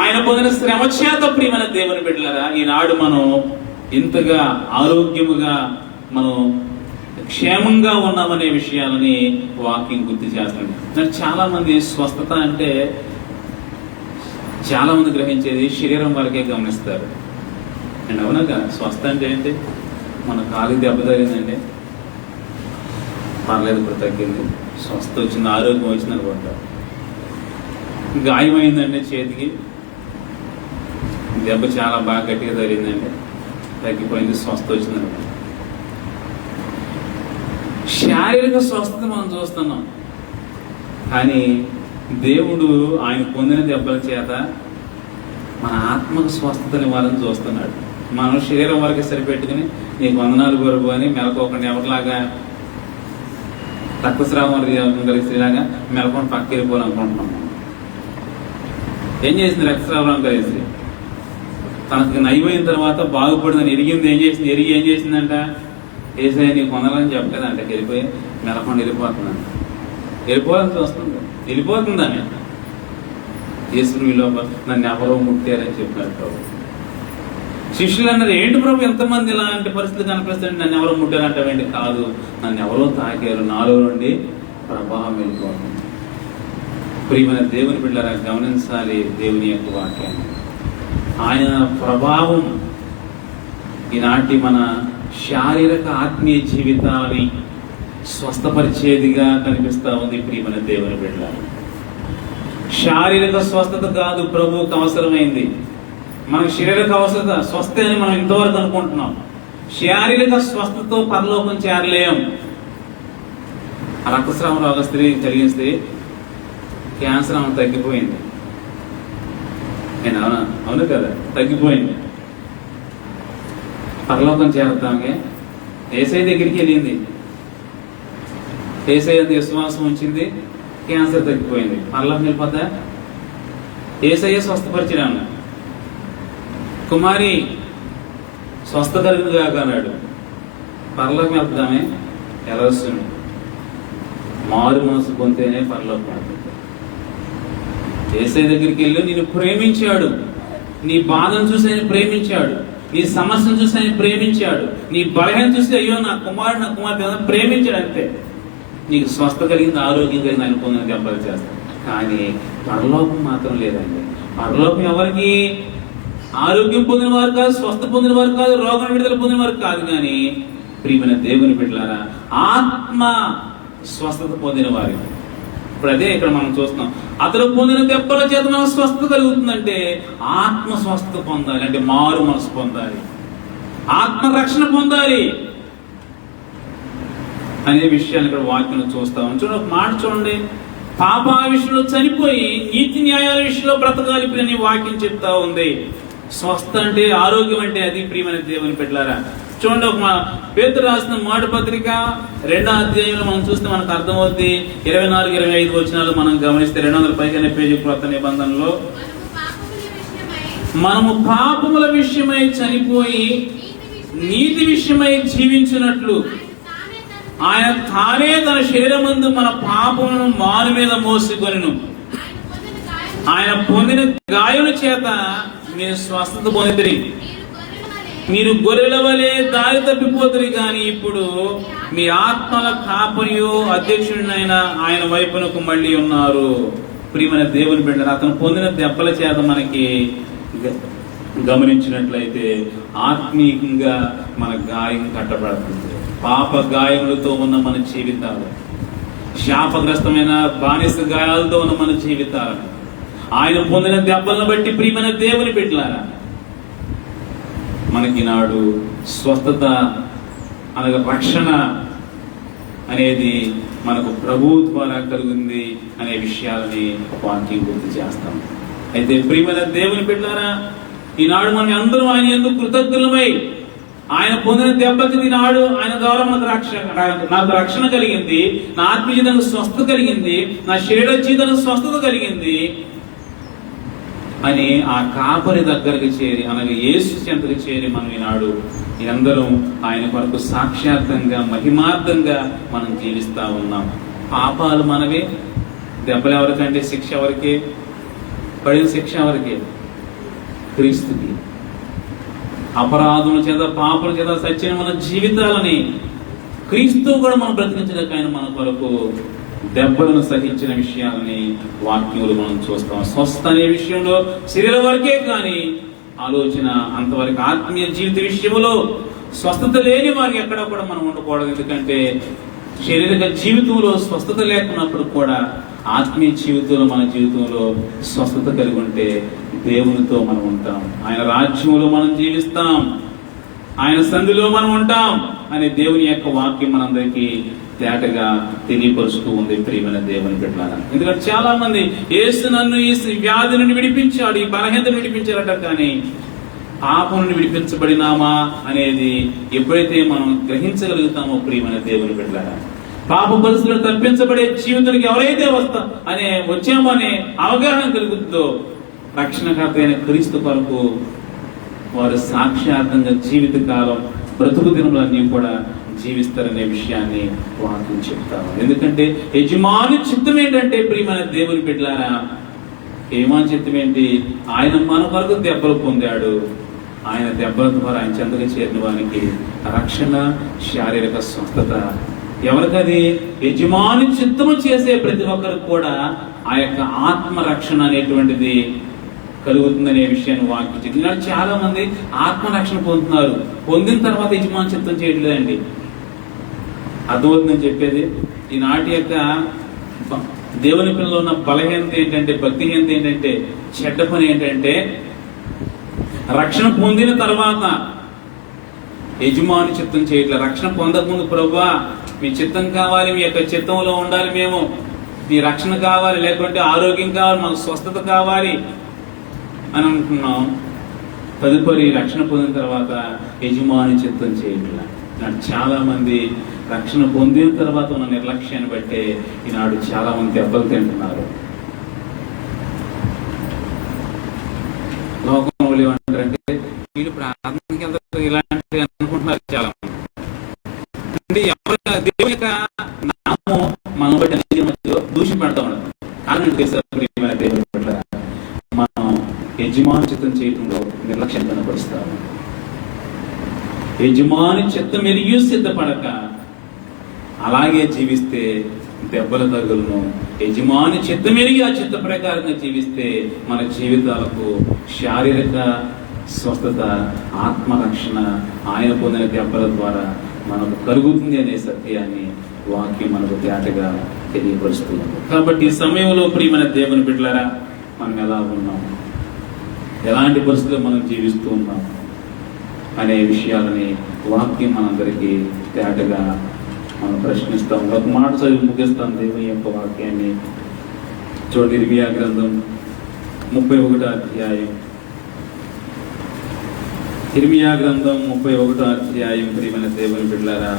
ఆయన పొందిన శ్రమ చేత ప్రియమైన దేవుని బిడ్డలారా ఈనాడు మనం ఇంతగా ఆరోగ్యముగా మనం క్షేమంగా ఉన్నామనే విషయాలని వాక్యం గుర్తు చేస్తుంది. మరి చాలా మంది స్వస్థత అంటే చాలా మంది గ్రహించేది శరీరం వరకే గమనిస్తారు. అండ్ అవునగా స్వస్థ అంటే ఏంటి? మన కాలు దెబ్బ తగిలిందండి, పర్లేదు ఇప్పుడు తగ్గింది, స్వస్థ వచ్చింది, ఆరోగ్యం వచ్చింది అనుకుంటారు. గాయమైందండి చేతికి, దెబ్బ చాలా బాగా గట్టిగా తగిలిందండి, తగ్గిపోయింది, స్వస్థ వచ్చింది అనుకుంటారు. శారీరక స్వస్థత మనం చూస్తున్నాం, కానీ దేవుడు ఆయన పొందిన దెబ్బల చేత మన ఆత్మకు స్వస్థతని ఇవ్వాలని చూస్తున్నాడు. మనం శరీరం వరకు సరిపెట్టుకుని నీకు వందనాలు గొరవు అని మెలకోకుండా ఎవరిలాగా రక్తస్రావం కలిగి స్త్రీలాగా మెలకొని పక్క వెళ్ళిపోవాలనుకుంటున్నాం. ఏం చేసింది రక్తస్రావం కలిగి స్త్రీ? తనకు నయమైన తర్వాత బాగుపడిందని ఎరిగింది. ఏం చేసిందంట? ఏసయ్య నీకు వందలని చెప్పలేదంట, వెళ్ళిపోయి మెలకొని వెళ్ళిపోతుందంట. వెళ్ళిపోవాలని చూస్తుంది, వెళ్ళిపోతుందని. యేసు మీలో నన్ను ఎవరో ముట్టారని చెప్పినారు ప్రభు. శిష్యులు అన్నారు, ఏంటి ప్రభు ఎంతమంది ఇలాంటి పరిస్థితులు కనిపిస్తుంది, నన్ను ఎవరో ముట్టారంటావేంటి? కాదు, నన్ను ఎవరో తాకారు, నాలో నుండి ప్రభావం వెళ్ళిపోతుంది. ప్రియమైన దేవుని బిడ్డలారా గమనించాలి దేవుని యొక్క వాక్యాన్ని. ఆయన ప్రభావం ఈనాటి మన శారీరక ఆత్మీయ జీవితాలని స్వస్థపరిచేదిగా కనిపిస్తా ఉంది. ప్రియమైన దేవుని బిడ్డలారా శారీరక స్వస్థత కాదు ప్రభువుకు అవసరమైంది. మనకు శారీరక అవసరత స్వస్థ అని మనం ఇంతవరకు అనుకుంటున్నాం. శారీరక స్వస్థతతో పరలోకం చేరలేం. రక్తస్రావం రోగ స్త్రీ కలిగిన స్త్రీ క్యాన్సర్ ఆమె తగ్గిపోయింది. అవునా? అవును కదా, తగ్గిపోయింది. పరలోకం చేరుతామే ఏసై దగ్గరికి వెళ్ళింది, ఏసై అంత విశ్వాసం ఉంచింది, క్యాన్సర్ తగ్గిపోయింది. పరలోకం వెళ్ళిపోతా యేసయ్య స్వస్థపరిచిన కుమారి స్వస్థ కలిగింది కాక అన్నాడు. పరలోకం వెళ్తామే ఎలా వస్తుంది? మారు మనసు పొందితేనే పరలోకం వెళ్తుంది. యేసయ్య దగ్గరికి వెళ్ళి నిన్ను ప్రేమించాడు, నీ బాధను చూసి ఆయన ప్రేమించాడు, నీ సమస్యను చూసి ఆయన ప్రేమించాడు, నీ బలహీన చూసి అయ్యో నా కుమారుడు నా కుమార్తె ప్రేమించాడు అంతే. నీకు స్వస్థ కలిగింది, ఆరోగ్యం కలిగింది, ఆయన పొందిన దెబ్బలు చేస్తాడు. కానీ పరలోకం మాత్రం లేదండి. పరలోకం ఎవరికి? ఆరోగ్యం పొందిన వారు కాదు, స్వస్థ పొందిన వారు కాదు, రోగం విడుదల పొందిన వారు కాదు. కానీ ప్రియమైన దేవుని బిడ్డలారా, ఆత్మ స్వస్థత పొందిన వారి. ఇప్పుడు అదే ఇక్కడ మనం చూస్తున్నాం. అతను పొందిన దెబ్బల చేత మనకు స్వస్థత కలుగుతుందంటే ఆత్మ స్వస్థత పొందాలి, అంటే మారు మనసు పొందాలి, ఆత్మ రక్షణ పొందాలి అనే విషయాన్ని ఇక్కడ వాక్యం చూస్తాం. చూడండి, ఒక మాట చూడండి. పాప విషయంలో చనిపోయి నీతి న్యాయాల విషయంలో బ్రతకాలి అని వాక్యం చెప్తా ఉంది. స్వస్థ అంటే ఆరోగ్యం అంటే అది ప్రియమైన దేవుని బిడ్డలారా. చూడండి, ఒక పేతురు రాసిన మాట పత్రిక 2వ అధ్యాయంలో మనం చూస్తే మనకు అర్థమవుతుంది. 24-25 వచనాలు మనం గమనిస్తే 200 పైగా పేజీ క్రొత్త నిబంధనలో మనము పాపముల విషయమై చనిపోయి నీతి విషయమై జీవించినట్లు ఆయన తానే తన శరీరమందు మన పాపమును మాను మీద మోసుకొనెను. ఆయన పొందిన గాయముల చేత మీరు స్వస్థత పొందితిరి. మీరు గొర్రెల వలె దారి తప్పిపోతురు, కానీ ఇప్పుడు మీ ఆత్మల కాపరియు అధ్యక్షుడినైన ఆయన వైపునకు మళ్ళీ ఉన్నారు. ప్రియమైన దేవుని బిడ్డలారా, అతను పొందిన దెబ్బల చేత మనకి గమనించినట్లయితే ఆత్మీయంగా మన గాయం కట్టబడుతుంది. పాప గాయములతో ఉన్న మన జీవితాలు, శాపగ్రస్తమైన బానిస గాయాలతో ఉన్న మన జీవితాలు, ఆయన పొందిన దెబ్బలను బట్టి ప్రియమైన దేవుని బిడ్డలారా, మనకి నాడు స్వస్థత అనగా రక్షణ అనేది మనకు ప్రభువు ద్వారా కలిగింది అనే విషయాలని వాక్యం గుర్తు చేస్తాం. అయితే ప్రియమైన దేవుని బిడ్డలారా, ఈనాడు మనం అందరూ ఆయన యందు కృతజ్ఞులమై ఆయన పొందిన దెబ్బకి ఈనాడు ఆయన ద్వారా నాకు రక్షణ కలిగింది, నా ఆత్మీయతకు స్వస్థత కలిగింది, నా శరీర జీవితానికి స్వస్థత కలిగింది అని ఆ కాపరి దగ్గరికి చేరి అనగా యేసు చెంతకు చేరి మనం ఈనాడు అందరం ఆయన కొరకు సాక్షాత్తంగా మహిమార్థంగా మనం జీవిస్తా ఉన్నాం. పాపాలు మనవే, దెబ్బలు ఎవరికంటే శిక్ష ఎవరికే? పడిన శిక్ష ఎవరికే? క్రీస్తుకి. అపరాధముల చేత పాపల చేత సత్యం మన జీవితాలని క్రీస్తు కూడా మనం బ్రతికించడానికి ఆయన మన కొరకు దెబ్బలను సహించిన విషయాలని వాక్యములు మనం చూస్తాం. స్వస్థ అనే విషయంలో శరీరం వరకే కానీ ఆలోచన అంతవరకు ఆత్మీయ జీవిత విషయంలో స్వస్థత లేని వారికి ఎక్కడ కూడా మనం ఉండకూడదు. ఎందుకంటే శారీరక జీవితంలో స్వస్థత లేకున్నప్పుడు కూడా ఆత్మీయ జీవితంలో మన జీవితంలో స్వస్థత కలిగి ఉంటే దేవునితో మనం ఉంటాం, ఆయన రాజ్యంలో మనం జీవిస్తాం, ఆయన సంధిలో మనం ఉంటాం అనే దేవుని యొక్క వాక్యం మనందరికీ తేటగా తెలియపరుస్తూ ఉంది ప్రియమైన దేవుని బిడ్డలారా. ఎందుకంటే చాలా మంది యేసు నన్ను ఈ వ్యాధి నుండి విడిపించాడు, ఈ బలహీనత విడిపించారట, కానీ పాపం నుండి విడిపించబడినామా అనేది ఎప్పుడైతే మనం గ్రహించగలుగుతామో ప్రియమైన దేవుని బిడ్డలారా, పాప పరిస్థితులు తప్పించబడే జీవితానికి ఎవరైతే వచ్చామో అనే అవగాహన కలుగుతుందో రక్షణకర్త అయిన క్రీస్తు కొరకు వారు సాక్షాత్తంగా జీవితకాలం బ్రతుకు దినములన్నీ కూడా జీవిస్తారనే విషయాన్ని వాక్యం చెప్తారు. ఎందుకంటే యజమాని చిత్తం ఏంటంటే ప్రియమైన దేవుని బిడ్డలారా, యజమాని చిత్తం ఏంటి? ఆయన మన కొరకు దెబ్బలు పొందాడు, ఆయన దెబ్బల ద్వారా ఆయన చెంతగా చేరిన వారికి రక్షణ, శారీరక స్వస్థత. ఎవరికది? యజమాని చిత్తము చేసే ప్రతి ఒక్కరికి కూడా ఆ యొక్క ఆత్మ రక్షణ అనేటువంటిది కలుగుతుందనే విషయాన్ని వాక్యం చెప్తున్నారు. చాలా మంది ఆత్మరక్షణ పొందుతున్నారు, పొందిన తర్వాత యజమాని చిత్తం చేయట్లేదండి. అర్థమవుతుందని చెప్పేది. ఈనాటి యొక్క దేవుని పిల్లలు ఉన్న బలహీనత ఏంటంటే, భక్తిహీనత ఏంటంటే, చెడ్డ పని ఏంటంటే, రక్షణ పొందిన తర్వాత యజమాని చిత్తం చేయట్లేదు. రక్షణ పొందకముందు ప్రభువా మీ చిత్తం కావాలి, మీ యొక్క చిత్తంలో ఉండాలి, మేము మీ రక్షణ కావాలి, లేకుంటే ఆరోగ్యం కావాలి, మాకు స్వస్థత కావాలి అని అనుకున్నాం. తదుపరి రక్షణ పొందిన తర్వాత యజమాని చిత్తం చేయట్లేదు. ఈనాడు చాలా మంది రక్షణ పొందిన తర్వాత ఉన్న నిర్లక్ష్యాన్ని బట్టే ఈనాడు చాలా మంది దెబ్బలు తింటున్నారు. లోకంలో ఏమంటారంటే వీళ్ళు ప్రార్థనకి వెళ్తారు ఇలాంటివి అనుకుంటున్నారు చాలా అంటే ఎవరు దేవుని యొక్క నామం మనం బట్టి దూషి పెడతా ఉండదు. కారణం తెలుసా దేవుని పట్ల మనం యజమాని చిత్తం చేయడంలో నిర్లక్ష్యం కనపరుస్తాము. యజమాని చిత్తం ఎరిగి సిద్ధపడక అలాగే జీవిస్తే దెబ్బల తగులను. యజమాని చిత్తం ఎరిగి ఆ చిత్త ప్రకారంగా జీవిస్తే మన జీవితాలకు శారీరక స్వస్థత, ఆత్మరక్షణ ఆయన పొందిన దెబ్బల ద్వారా మనకు కలుగుతుంది అనే సత్యాన్ని వాక్యం మనకు తేటగా తెలియపరుస్తుంది. కాబట్టి ఈ సమయంలో ప్రియమైన దేవుని బిడ్డలారా, మనం ఎలా ఉన్నాం, ఎలాంటి పరిస్థితుల్లో మనం జీవిస్తూ ఉన్నాం అనే విషయాలని వాక్యం మనందరికీ తేటగా మనం ప్రశ్నిస్తాం. ఒక మాట చదివి ముగిస్తాం దేవుని యొక్క వాక్యాన్ని. చూడండి, ఇర్మియా గ్రంథం 31వ అధ్యాయం. ఇర్మియా గ్రంథం 31వ అధ్యాయం. ప్రియమైన దేవుని బిడ్డలారా,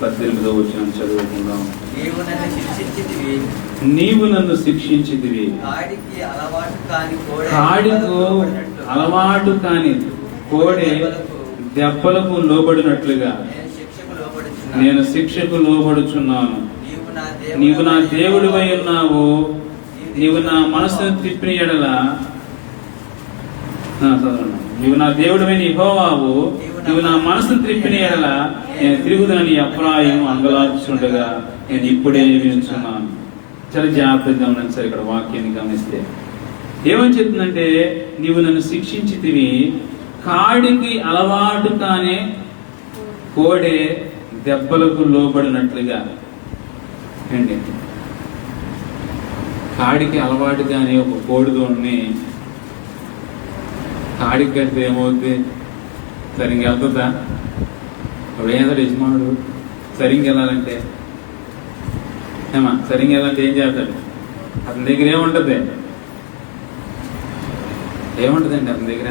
18వ వచనం చదువుకుందాం. నీవు నన్ను శిక్షించితివి, కాడికు అలవాటు కాని కోడె దెబ్బలకు లోబడినట్లుగా నేను శిక్షకు లోబడుచున్నాను. నీవు నా దేవుడివై ఉన్నావు, నీవు నా మనసును తిప్పిన ఎడల, నీవు నా దేవుడివైన యెహోవావు, నీవు నా మనసును తిప్పిన ఎడల నేను తిరుగుదని ఎఫ్రాయిము అంగలార్చుండగా నేను ఇప్పుడే వింటున్నాను. చాలా జాగ్రత్తగా గమనించారు. ఇక్కడ వాక్యాన్ని గమనిస్తే ఏమని చెప్తుందంటే, నీవు నన్ను శిక్షించితివి, కాడికి అలవాటు కానే కోడే దెబ్బలకు లోబడినట్లుగా. అండి, కాడికి అలవాటుగానే ఒక కోడిదోడిని కాడికి కడితే ఏమవుతుంది? సరిగ్గా వెళ్తుందా? వేదడు యజమానుడు సరిగ్గా వెళ్ళాలంటే సరిగ్గా వెళ్ళాలంటే ఏం చేస్తాడు? అతని దగ్గర ఏముంటది? ఏముంటదండి అతని దగ్గర?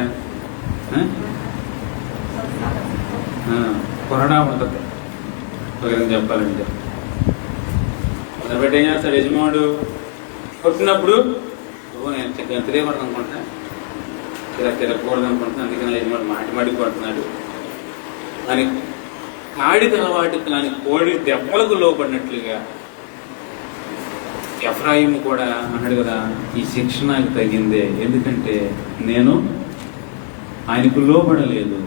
కొరడా ఉంటుంది. ఒక చెప్పాలంటే మొదలుపెట్టి ఏం చేస్తాడు యజమానుడు? కొట్టినప్పుడు నేను తిరగకూడదు అనుకుంటా, తిరగకూడదు అనుకుంటున్నా, అందుకని యజమానుడు మాటి కొడుతున్నాడు అని కాడికి అలవాటు కానీ కోడి దెబ్బలకు లోపడినట్లుగా ఎఫ్రాయిము కూడా అన్నాడు కదా, ఈ శిక్ష నాకు తగిందే, ఎందుకంటే నేను ఆయనకు లోపడలేదు.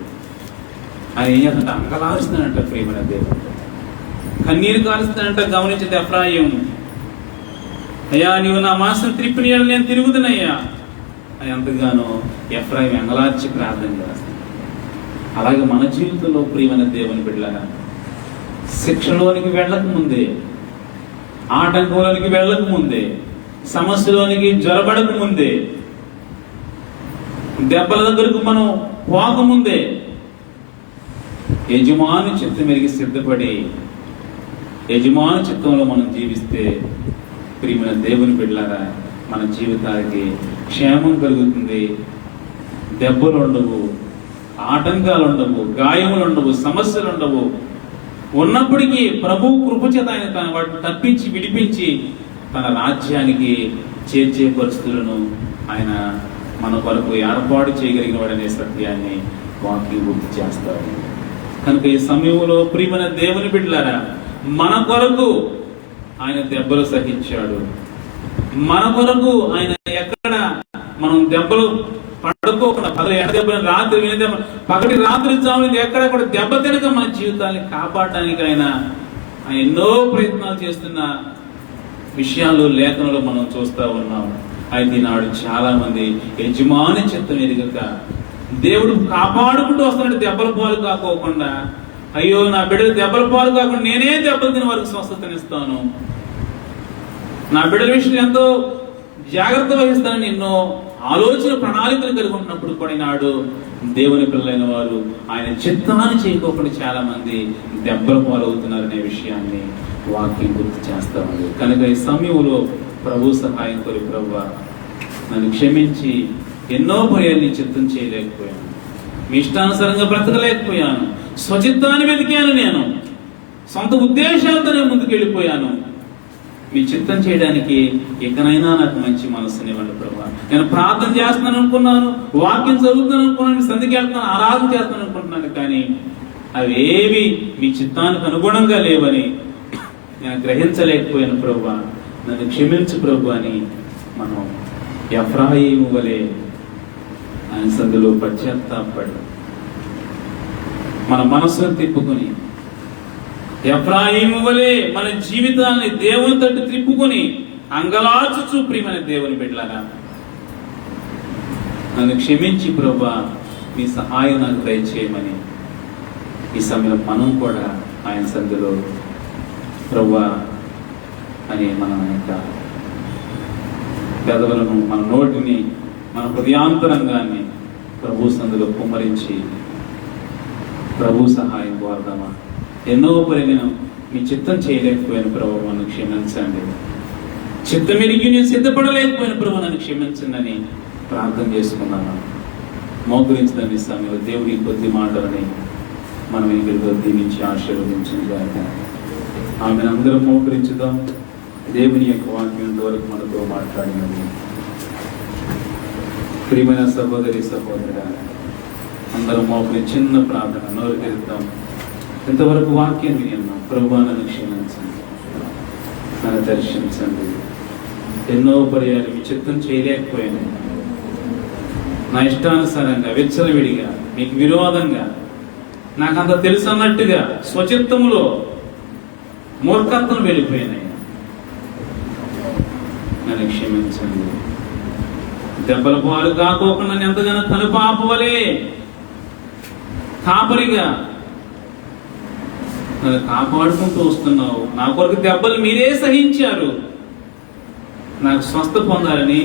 ఆయన ఏం చేస్తుంటే అంగలారుస్తున్నాడంట. ప్రియమైన దేవుడు కన్నీరు కాలుస్తున్నాడంట. గమనించింది ఎఫ్రాయిం, అయ్యా నీవు నా మనసును త్రిప్పిని నేను తిరుగుతున్నాయ్యా అని ఎంతగానో ఎఫ్రాయిం అంగలార్చి ప్రార్థన చేస్తాను. అలాగే మన జీవితంలో ప్రియమైన దేవుని బిడ్డలారా, శిక్షలోనికి వెళ్ళక ముందే, ఆటంకంలోనికి వెళ్ళక ముందే, సమస్యలోనికి జ్వరబడక ముందే, దెబ్బల దగ్గరకు మనం పోకముందే యజమాని చిత్తం ఎరిగి సిద్ధపడి యజమాని చిత్తంలో మనం జీవిస్తే ప్రియమైన దేవుని బిడ్డలారా, మన జీవితానికి క్షేమం కలుగుతుంది. దెబ్బలు ఉండవు, ఆటంకాలు ఉండవు, గాయములు ఉండవు, సమస్యలు ఉండవు. ఉన్నప్పటికీ ప్రభు కృపచేత ఆయన తన వాటిని తప్పించి విడిపించి తన రాజ్యానికి చేర్చే పరిస్థితులను ఆయన మన కొరకు ఏర్పాటు చేయగలిగిన వాడనే సత్యాన్ని వాక్యం గుర్తు చేస్తారు. కనుక ఈ సమయంలో ప్రియమైన దేవుని బిడ్డలారా, మన కొరకు ఆయన దెబ్బలు సహించాడు. మన కొరకు ఆయన ఎక్కడ మనం దెబ్బలు పడుకోకుండా రాత్రి పగటి రాత్రి జాములు ఎక్కడ కూడా దెబ్బ తినక మన జీవితాన్ని కాపాడడానికి ఆయన ఎన్నో ప్రయత్నాలు చేస్తున్న విషయాలు లేఖనంలో మనం చూస్తూ ఉన్నాం. అయితే నాడు చాలా మంది యజమాని చిత్తం ఎరుగక దేవుడు కాపాడుకుంటూ వస్తున్నాడు, దెబ్బల పాలు కాకోకుండా. అయ్యో నా బిడ్డలు దెబ్బల పాలు కాకుండా నేనే దెబ్బలు తిన వరకు స్వస్థతనిస్తాను, నా బిడ్డల విషయం ఎంతో జాగ్రత్త వహిస్తానని ఎన్నో ఆలోచన ప్రణాళికలు కలిగి ఉన్నప్పుడు కూడా నాడు దేవుని పిల్లలైన వారు ఆయన చిత్తాన్ని చేయకోకుండా చాలా మంది దెబ్బల పాలవుతున్నారనే విషయాన్ని వాక్యం గుర్తు చేస్తా ఉంది. కనుక ఈ సమయంలో ప్రభు సహాయం కోరి, ప్రభువా నన్ను క్షమించి ఎన్నో భయాన్ని చిత్తం చేయలేకపోయాను, మీ ఇష్టానుసారంగా బ్రతకలేకపోయాను, స్వచిత్తాన్ని వెతికాను, నేను సొంత ఉద్దేశాలతో నేను ముందుకు వెళ్ళిపోయాను, మీ చిత్తం చేయడానికి ఇకనైనా నాకు మంచి మనసునివ్వండి ప్రభా. నేను ప్రార్థన చేస్తున్నాను అనుకున్నాను, వాక్యం చదువుతాను అనుకున్నాను, సంధికి వెళ్తున్నాను, ఆరాధన చేస్తాను అనుకుంటున్నాను, కానీ అవి ఏవి మీ చిత్తానికి అనుగుణంగా లేవని నేను గ్రహించలేకపోయాను ప్రభా. నన్ను క్షమించు ప్రభు అని మనం ఎఫ్రాయిము వలె ఆయన సందులో పశ్చాత్తాపడి మన మనసును తిప్పుకొని, ఎఫ్రాయిము వలె మన జీవితాన్ని దేవుని తట్టు తిప్పుకొని అంగలార్చుచు ప్రియమైన దేవుని బిడ్డలారా, నన్ను క్షమించి ప్రభా మీ సహాయం నాకు దయచేయమని ఈ సమయంలో మనం కూడా ఆయన సందులో ప్రభువా అని మన యొక్క పెదవులను, మన నోటిని, మన హృదయాంతరంగాన్ని ప్రభు సందులో కుమ్మరించి ప్రభు సహాయం కోరదామా. ఎన్నో పరిగణం మీ చిత్తం చేయలేకపోయిన ప్రభు నన్ను క్షమించండి, చిత్తమెరిగి నేను సిద్ధపడలేకపోయిన ప్రభు నన్ను క్షమించండి అని ప్రార్థన చేసుకున్నాను. మోకరించిన ఈ సమయంలో దేవుడి కొద్ది మాటలని మనం ఇంటిలో దీవించి ఆశీర్వదించింది. ఆమెను అందరం మోకరించుదాం. దేవుని యొక్క వాక్యం వరకు మనతో మాట్లాడినది. ప్రియమైన సహోదరి సహోదరుడా, అందరం మోకరి చిన్న ప్రార్థన నోరు తెరుద్దాం. ఇంతవరకు వాక్యం విన్నాం. ప్రభువా నన్ను క్షమించండి, నన్ను దర్శించండి. ఎన్నో పర్యాలు మీ చిత్తం చేయలేకపోయాను, నా ఇష్టానుసారంగా విచ్చలవిడిగా మీకు విరోధంగా నాకంత తెలుసు అన్నట్టుగా స్వచిత్తములో మూర్ఖత్వం వెళ్ళిపోయినాయి. నన్ను క్షమించండి. దెబ్బల పాలు కాకోకుండా నన్ను ఎంతగానో కనుపాపవలే కాపరిగా నన్ను కాపాడుకుంటూ వస్తున్నావు. నా కొరకు దెబ్బలు మీరే సహించారు. నాకు స్వస్థ పొందాలని,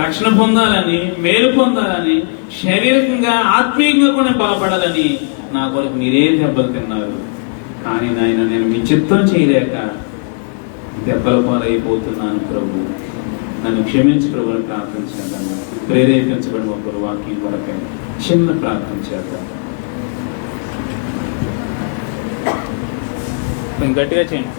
రక్షణ పొందాలని, మేలు పొందాలని, శారీరకంగా ఆత్మీయంగా కూడా బలపడాలని నా కొరకు మీరే దెబ్బలు తిన్నారు. కానీ నాయన నేను మీ చిత్తం చేయలేక దెబ్బల పాలైపోతున్నాను ప్రభు. నన్ను క్షమించి ప్రభుని ప్రార్థన చేద్దాం. ప్రేరేపించబడిన ఒకరు వాక్యం వరకే చిన్న ప్రార్థన చేద్దాం. గట్టిగా చేయండి.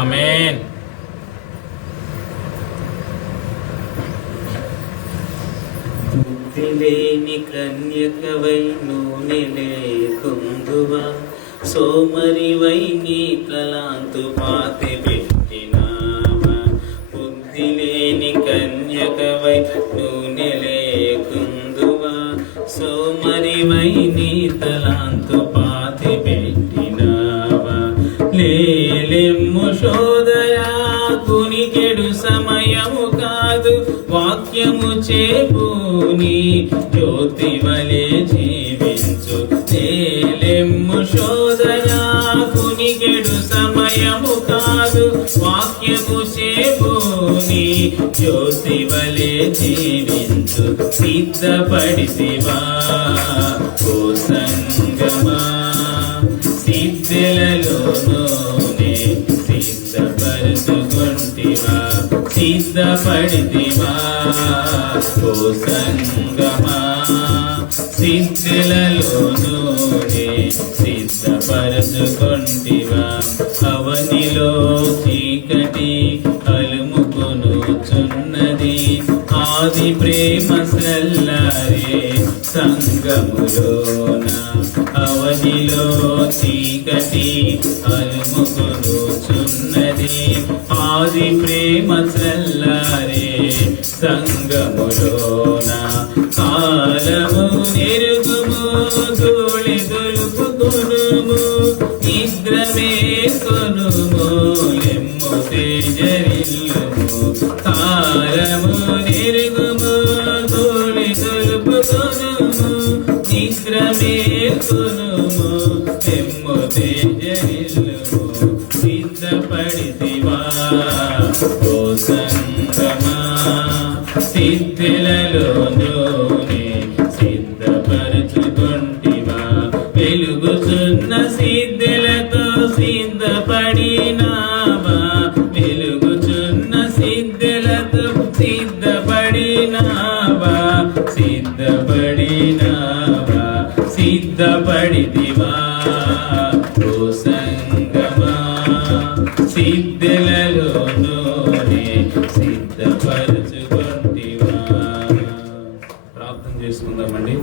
ఆమేన్. బుద్ధి లేని కన్యకవై నూనె లేకుందువా, సోమరివై నీ తలాంతు పాతి పెట్టినావా. బుద్ధి లేని కన్యకవై నూనె లేకుందువా, సోమరివై నీ తలాంతు పాతి పెట్టినావా. లేలెమ్ము సోదరా, కునికెడు సమయము కాదు, వాక్యము చేపుని జ్యోతి వలె జీవించు. లేలెమ్ము సోదరా, కునికెడు సమయము కాదు, వాక్యము చేపుని జ్యోతి వలె జీవించు. సిద్ధపడితివా ఓ సంగమా, సిద్ధులలోనే సిద్ధపరచుకొంటివా. సిద్ధపడితివా ఓ సంగమా, సిద్ధులలోనే సిద్ధపరచుకొంటివా. అవనిలో చీకటి అలుముకొనుచున్నది, ఆది ప్రేమ సల్లారే సంగములోన. అవనిలో చీకటి అలుముకొనుచున్నది, ఆది ప్రేమ సల్లారే సంగములోన. కాలము నెరుగుము, ధూళి దులుపుకొనుము, నిద్రమే కొనుము, లెమ్ము తేజరిల్లుము. కాలము నెరుగుము, ధూళి దులుపుకొనుము, నిద్రమే కొనుము, లెమ్ము తేజరిల్లుము. సిద్ధపడితివా ఓ సంగమా, సిద్ధులలోనే సిద్ధపరచుకొంటివా. వెలుగుచున్న సిద్ధులతో సిద్ధపడినావా, వెలుగుచున్న సిద్ధులతో సిద్ధపడినావా. సిద్ధపడినావా, సిద్ధపడితివా ఓ సంగమా, సిద్ధులలోనే సిద్ధపరచుకొంటివా. ప్రార్థన చేసుకుందామండి.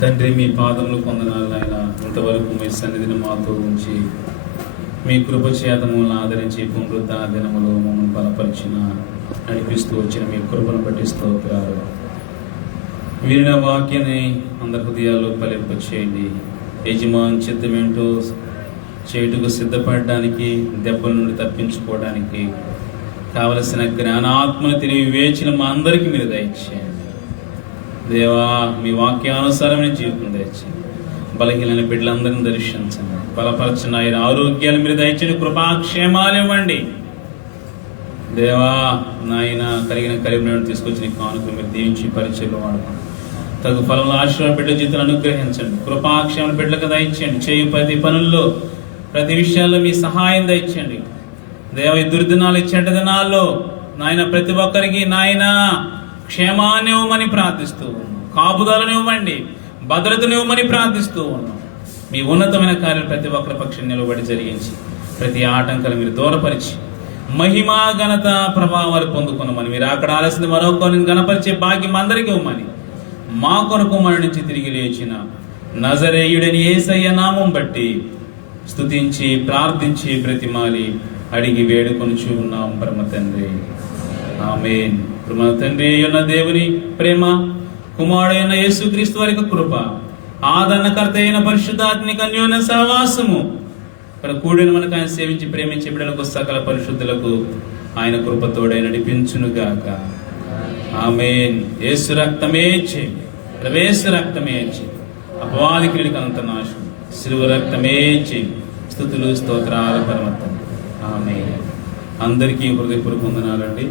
తండ్రి, మీ పాదములు పొందనాలు నాయన. ఇంతవరకు మీ సన్నిధిని మాతో ఉంచి మీ కృప చేతములను ఆదరించి పునరుద్ధ దినములో మమ్మల్ని బలపరిచిన, నడిపిస్తూ వచ్చిన మీ కృపను బట్టి స్తోత్రాలు. వినిన వాక్యాన్ని అందరి హృదయాల్లో ఫలింపచేయండి. యజమాని చిత్తమేంటో చేటుకు సిద్ధపడడానికి, దెబ్బల నుండి తప్పించుకోవడానికి కావలసిన జ్ఞానాత్మను తెలివి వివేచన మా అందరికీ మీరు దయచేయండి. దేవా, మీ వాక్యానుసారమైన జీవితం దయచేయండి. బలహీనమైన బిడ్డలందరినీ దర్శించండి, బలపరచిన ఆయన ఆరోగ్యాలు మీరు దయచేయండి, కృపాక్షేమాలు ఇవ్వండి. దేవా నాయన, కలిగిన కలిగిన తీసుకొచ్చిన కానుక మీరు దీవించి పరిచయం వాడుకోండి. తగు ఫలంలో ఆశీర్వాద బిడ్డ జీవితాన్ని అనుగ్రహించండి, కృపాక్షేమాలు బిడ్డలకు దయచేయండి. చేయు ప్రతి పనుల్లో, ప్రతి విషయాల్లో మీ సహాయం దయచేయండి. దేవ, ఈ దుర్దినాలు, చెడ్డ దినాల్లో నాయన ప్రతి ఒక్కరికి నాయన క్షేమాన్ని ఇవ్వమని ప్రార్థిస్తూ ఉన్నాం. కాపుదలను ఇవ్వండి, భద్రతను ఇవ్వమని ప్రార్థిస్తూ ఉన్నాం. మీ ఉన్నతమైన కార్యాలు ప్రతి ఒక్కరి పక్షం నిలబడి జరిగించి ప్రతి ఆటంకాలు మీరు దూరపరిచి మహిమా ఘనత ప్రభావాలు పొందుకున్నామని, మీరు అక్కడ ఆలస్యం మరొకరిని గణపరిచే భాగ్యం అందరికీ ఇవ్వమని, మా కొరకు మన నుంచి తిరిగి లేచిన నజరేయుడని యేసయ్య నామం బట్టి స్తుతించి ప్రార్థించి బ్రతిమాలి అడిగి వేడుకొనుచు ఉన్నాం పరమ తండ్రి. ఆమేన్. పరమ తండ్రి అయిన దేవుని ప్రేమ, కుమారుడైన యేసుక్రీస్తు వారి కృప, ఆదరణకర్త అయిన పరిశుద్ధాత్మిక అన్యోన్య సహవాసము ఇక్కడ కూడిన మనకు ఆయన సేవించి ప్రేమించి బిడ్డలకు సకల పరిశుద్ధులకు ఆయన కృపతోడై నడిపించునుగాక. ఆమేన్. యేసు రక్తమే చే, ప్రవేశ రక్తమే చే, అపవాది క్రీడికి అంత నాశం, శిలువ రక్తమే చే. స్తుతులు స్తోత్రాల పరమ తండ్రి. ఆమేన్. అందరికీ హృదయపూర్వక వందనాలండి.